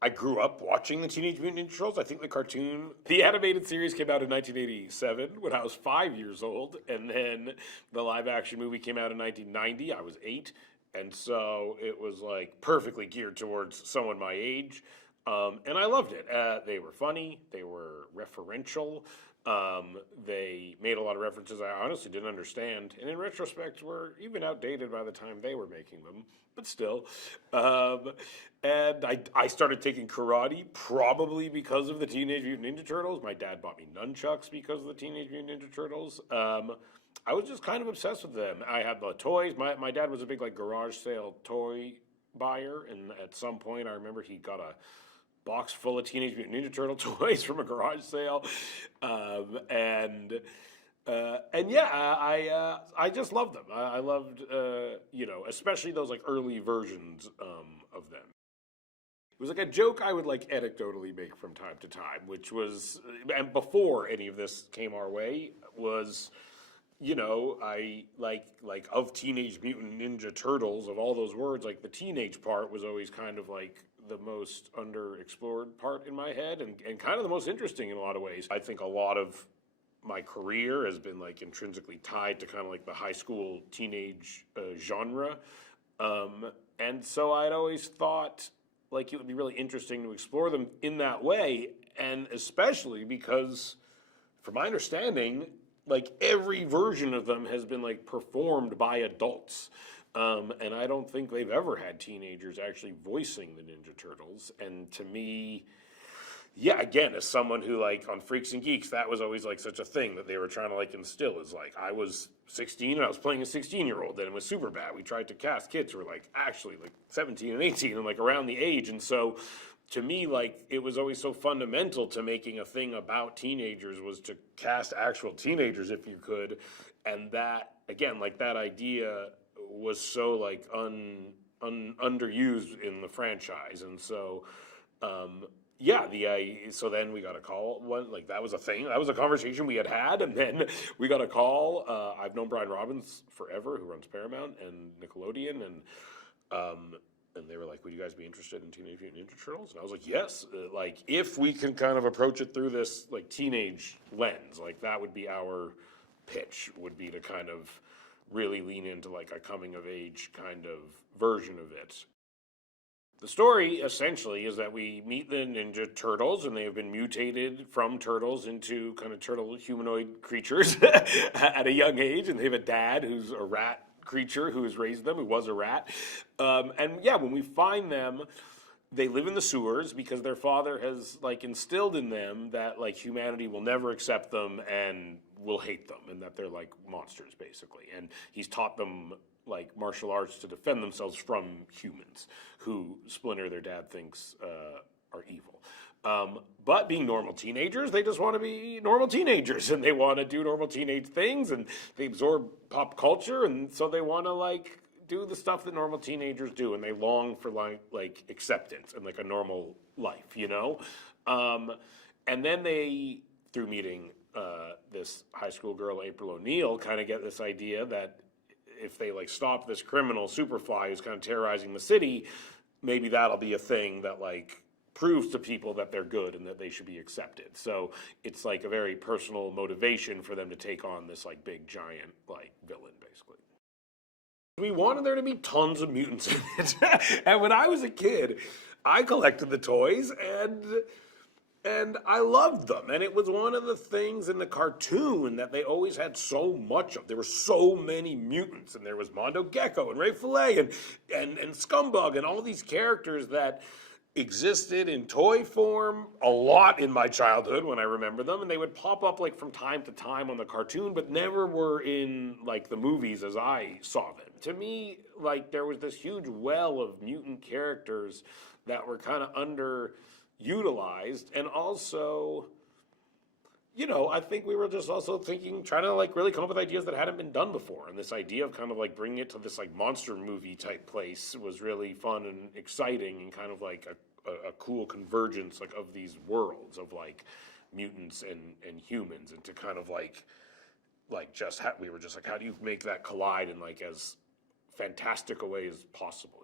I grew up watching the Teenage Mutant Ninja Turtles. I think the animated series came out in 1987 when I was 5 years old, and then the live action movie came out in 1990. I was 8, and so it was like perfectly geared towards someone my age, and I loved it. They were funny, they were referential, they made a lot of references I honestly didn't understand, and in retrospect were even outdated by the time they were making them, but still. Um, and I started taking karate probably because of the Teenage Mutant Ninja Turtles. My dad bought me nunchucks because of the Teenage Mutant Ninja Turtles. I was just kind of obsessed with them. I had the toys. My dad was a big like garage sale toy buyer, and at some point I remember he got a box full of Teenage Mutant Ninja Turtle toys from a garage sale, and yeah, I just loved them. I loved especially those like early versions of them. It was like a joke I would like anecdotally make from time to time, which was, and before any of this came our way, was, I like of Teenage Mutant Ninja Turtles, of all those words, like the teenage part was always kind of like the most underexplored part in my head, and kind of the most interesting in a lot of ways. I think a lot of my career has been like intrinsically tied to kind of like the high school teenage genre. And so I'd always thought like it would be really interesting to explore them in that way, and especially because, from my understanding, like every version of them has been like performed by adults. And I don't think they've ever had teenagers actually voicing the Ninja Turtles. And to me, yeah, again, as someone who like on Freaks and Geeks, that was always like such a thing that they were trying to like instill, is like I was 16 and I was playing a 16-year-old, and it was super bad. We tried to cast kids who were like actually like 17 and 18 and like around the age, and so to me, like it was always so fundamental to making a thing about teenagers was to cast actual teenagers if you could, and that again, like that idea was so like underused in the franchise, and so yeah, so then we got a call. One like that was a thing. That was a conversation we had, and then we got a call. I've known Brian Robbins forever, who runs Paramount and Nickelodeon, and they were like, "Would you guys be interested in Teenage Mutant Ninja Turtles?" And I was like, "Yes." Like if we can kind of approach it through this like teenage lens, like that would be our pitch. Would be to kind of really lean into like a coming of age kind of version of it. The story essentially is that we meet the Ninja Turtles, and they have been mutated from turtles into kind of turtle humanoid creatures at a young age, and they have a dad who's a rat creature who has raised them, who was a rat. And yeah, when we find them, they live in the sewers because their father has like instilled in them that like humanity will never accept them and will hate them, and that they're like monsters basically. And he's taught them like martial arts to defend themselves from humans who Splinter, their dad, thinks are evil. But being normal teenagers, they just want to be normal teenagers, and they want to do normal teenage things, and they absorb pop culture, and so they want to like do the stuff that normal teenagers do, and they long for like acceptance and like a normal life, and then they, through meeting this high school girl, April O'Neil, kind of get this idea that if they like stop this criminal Superfly who's kind of terrorizing the city, maybe that'll be a thing that like proves to people that they're good and that they should be accepted. So it's like a very personal motivation for them to take on this like big giant like villain basically. We wanted there to be tons of mutants in it. And when I was a kid, I collected the toys, and I loved them. And it was one of the things in the cartoon that they always had so much of. There were so many mutants, and there was Mondo Gecko and Ray Fillet and Scumbug and all these characters that existed in toy form a lot in my childhood when I remember them, and they would pop up like from time to time on the cartoon, but never were in like the movies as I saw them. To me, like there was this huge well of mutant characters that were kind of underutilized, and also, I think we were just also trying to like really come up with ideas that hadn't been done before. And this idea of kind of like bringing it to this like monster movie type place was really fun and exciting, and kind of like a cool convergence like of these worlds of like mutants and humans, and to kind of like we were just like, how do you make that collide in like as fantastic a way as possible,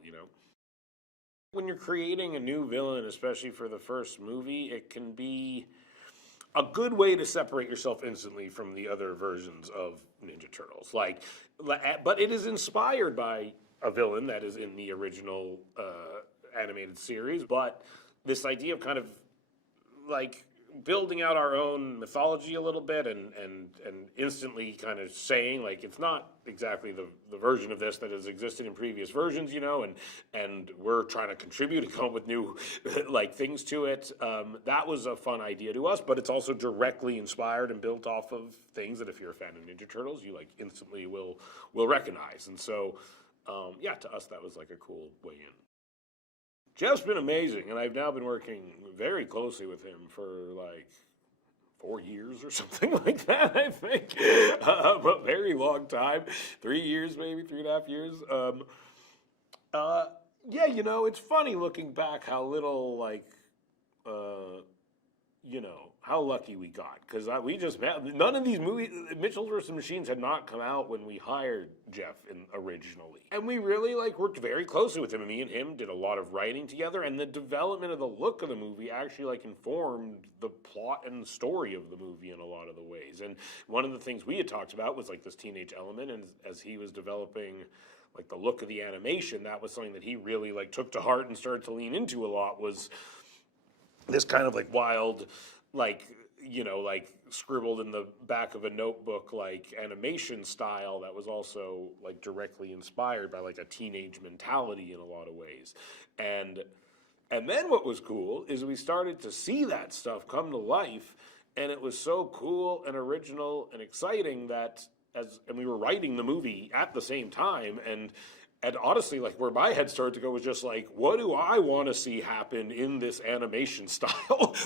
When you're creating a new villain, especially for the first movie, it can be a good way to separate yourself instantly from the other versions of Ninja Turtles. But it is inspired by a villain that is in the original animated series. But this idea of kind of like building out our own mythology a little bit and instantly kind of saying like it's not exactly the version of this that has existed in previous versions, and we're trying to contribute and come up with new like things to it. That was a fun idea to us, but it's also directly inspired and built off of things that if you're a fan of Ninja Turtles, you like instantly will recognize. And so yeah, to us that was like a cool way in. Jeff's been amazing, and I've now been working very closely with him for like 4 years or something like that, I think. A very long time. 3 years, maybe 3.5 years. Yeah, it's funny looking back how little, like, how lucky we got. Because we just met. None of these movies, Mitchell vs. Machines had not come out when we hired Jeff originally. And we really, worked very closely with him. And me and him did a lot of writing together. And the development of the look of the movie actually, informed the plot and story of the movie in a lot of the ways. And one of the things we had talked about was, this teenage element. And as he was developing, the look of the animation, that was something that he really, took to heart and started to lean into a lot, was this kind of, wild, scribbled in the back of a notebook, animation style that was also, directly inspired by, a teenage mentality in a lot of ways. And then what was cool is we started to see that stuff come to life, and it was so cool and original and exciting that and we were writing the movie at the same time, and honestly, where my head started to go was just what do I want to see happen in this animation style?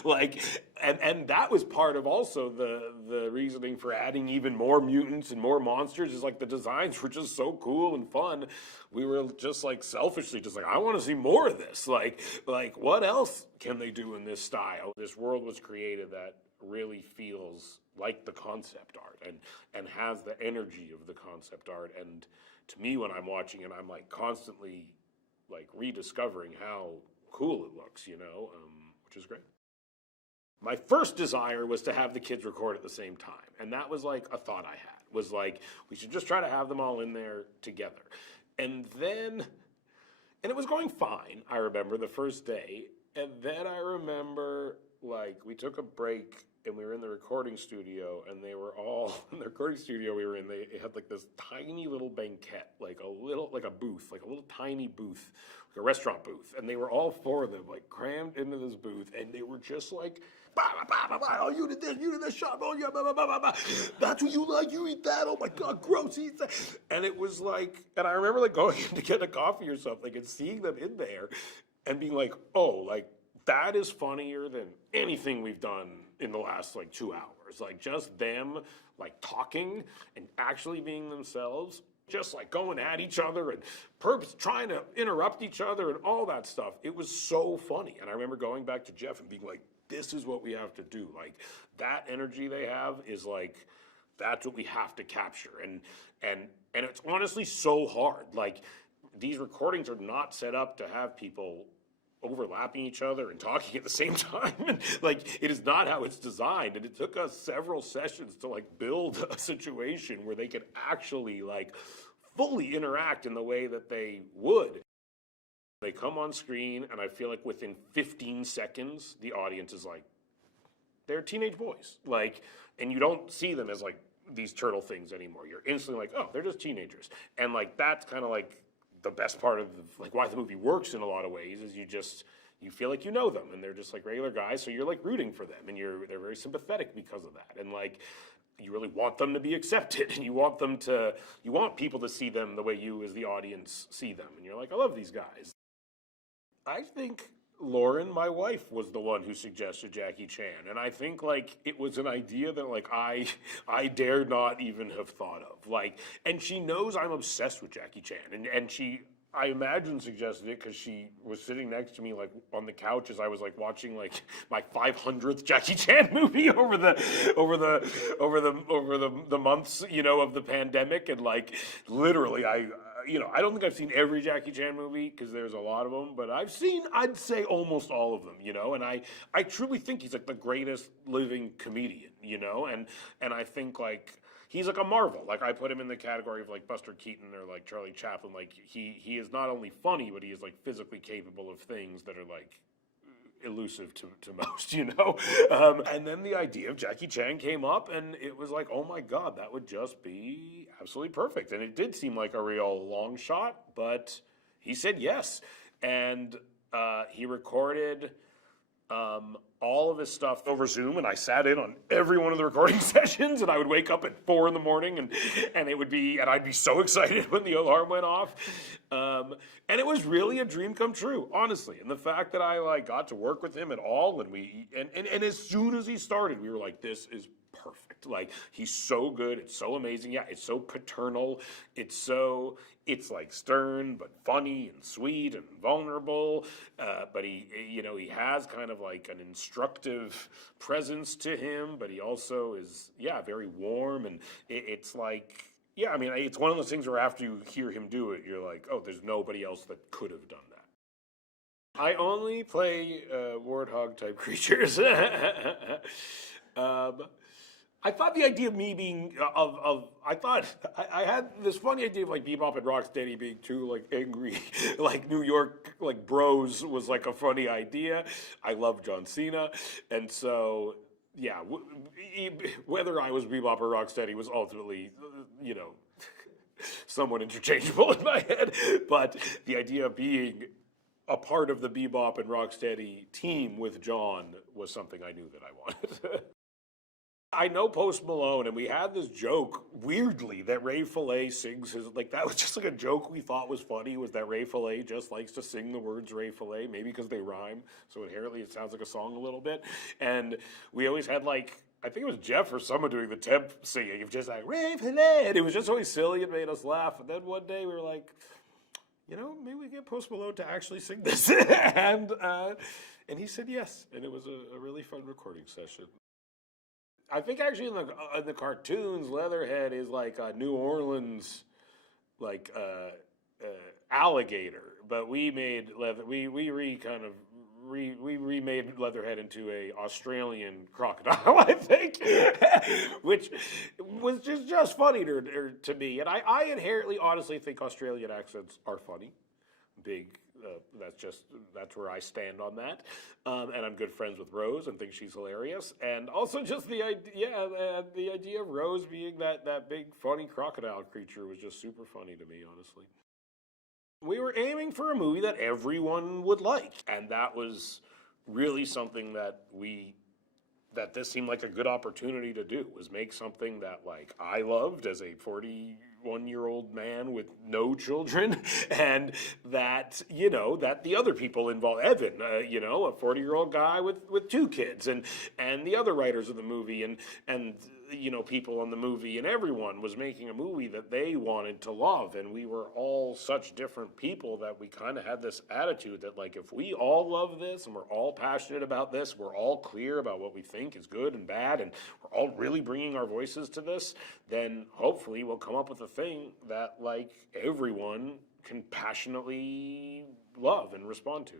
And that was part of also the reasoning for adding even more mutants and more monsters is the designs were just so cool and fun. We were just selfishly just I want to see more of this. What else can they do in this style? This world was created that really feels like the concept art and has the energy of the concept art. And to me, when I'm watching it, I'm constantly rediscovering how cool it looks, which is great. My first desire was to have the kids record at the same time. And that was a thought I had, was we should just try to have them all in there together. And it was going fine, I remember, the first day. And then I remember, we took a break and we were in the recording studio, and they were all in the recording studio we were in. They had this tiny little banquette, a booth, a little tiny booth, a restaurant booth. And they were all four of them, crammed into this booth, and they were just bah, bah, bah, bah, oh, you did this shot, oh, yeah, bah, bah, bah, bah, bah. That's what you like, you eat that, oh my God, gross, eat that. And it was and I remember going in to get a coffee or something and seeing them in there and being that is funnier than anything we've done in the last 2 hours. Just them talking and actually being themselves, just going at each other and trying to interrupt each other and all that stuff. It was so funny. And I remember going back to Jeff and being this is what we have to do. That energy they have is that's what we have to capture. And it's honestly so hard. These recordings are not set up to have people overlapping each other and talking at the same time. And it is not how it's designed. And it took us several sessions to build a situation where they could actually fully interact in the way that they would. They come on screen, and I feel within 15 seconds, the audience is they're teenage boys. And you don't see them as these turtle things anymore. You're instantly oh, they're just teenagers. And that's kind of the best part of why the movie works in a lot of ways is you feel you know them, and they're just regular guys, so you're rooting for them, and they're very sympathetic because of that, and you really want them to be accepted, and you want people to see them the way you as the audience see them, and you're I love these guys. I think Lauren, my wife, was the one who suggested Jackie Chan, and I think it was an idea that I dare not even have thought of. And she knows I'm obsessed with Jackie Chan, and she, I imagine, suggested it because she was sitting next to me on the couch as I was watching my 500th Jackie Chan movie over the months of the pandemic, and literally I don't think I've seen every Jackie Chan movie because there's a lot of them, but I've seen, I'd say, almost all of them, and I truly think he's like the greatest living comedian, and I think like he's like a marvel. Like I put him in the category of like Buster Keaton or like Charlie Chaplin. Like he is not only funny, but he is like physically capable of things that are like elusive to most, and then the idea of Jackie Chan came up, and it was like, oh my God, that would just be absolutely perfect. And it did seem like a real long shot, but he said yes. And he recorded all of his stuff over Zoom, and I sat in on every one of the recording sessions, and I would wake up at 4 in the morning, and I'd be so excited when the alarm went off. And it was really a dream come true, honestly. And the fact that I like got to work with him at all, and as soon as he started, we were like, this is perfect. Like, he's so good, it's so amazing. Yeah, it's so paternal. It's like stern, but funny and sweet and vulnerable. But he has kind of like an instructive presence to him, but he also is, very warm. And it's like, it's one of those things where after you hear him do it, you're like, oh, there's nobody else that could have done that. I only play warthog type creatures. I thought the idea of me being I had this funny idea of like Bebop and Rocksteady being two like angry like New York like bros was like a funny idea. I love John Cena, and so whether I was Bebop or Rocksteady was ultimately somewhat interchangeable in my head. But the idea of being a part of the Bebop and Rocksteady team with John was something I knew that I wanted. I know Post Malone, and we had this joke, weirdly, that Ray Fillet sings his, like, that was just like a joke we thought was funny, was that Ray Fillet just likes to sing the words Ray Fillet, maybe because they rhyme, so inherently it sounds like a song a little bit. And we always had, like, I think it was Jeff or someone doing the temp singing, of just like, Ray Fillet, and it was just always silly, it made us laugh. And then one day we were like, maybe we get Post Malone to actually sing this. And he said yes, and it was a really fun recording session. I think actually in the cartoons, Leatherhead is like a New Orleans, like alligator. But we made we remade Leatherhead into a Australian crocodile, I think, which was just funny to me. And I inherently, honestly, think Australian accents are funny. That's where I stand on that. And I'm good friends with Rose and think she's hilarious. And also just the idea of Rose being that big funny crocodile creature was just super funny to me, honestly. We were aiming for a movie that everyone would like, and that was really something that this seemed like a good opportunity to do, was make something that like I loved as a 41-year-old man with no children, and that that the other people involved, Evan, a 40-year-old guy with 2 kids, and the other writers of the movie, and people on the movie, and everyone was making a movie that they wanted to love, and we were all such different people that we kind of had this attitude that like if we all love this and we're all passionate about this, we're all clear about what we think is good and bad, and we're all really bringing our voices to this, then hopefully we'll come up with a thing that like everyone can passionately love and respond to.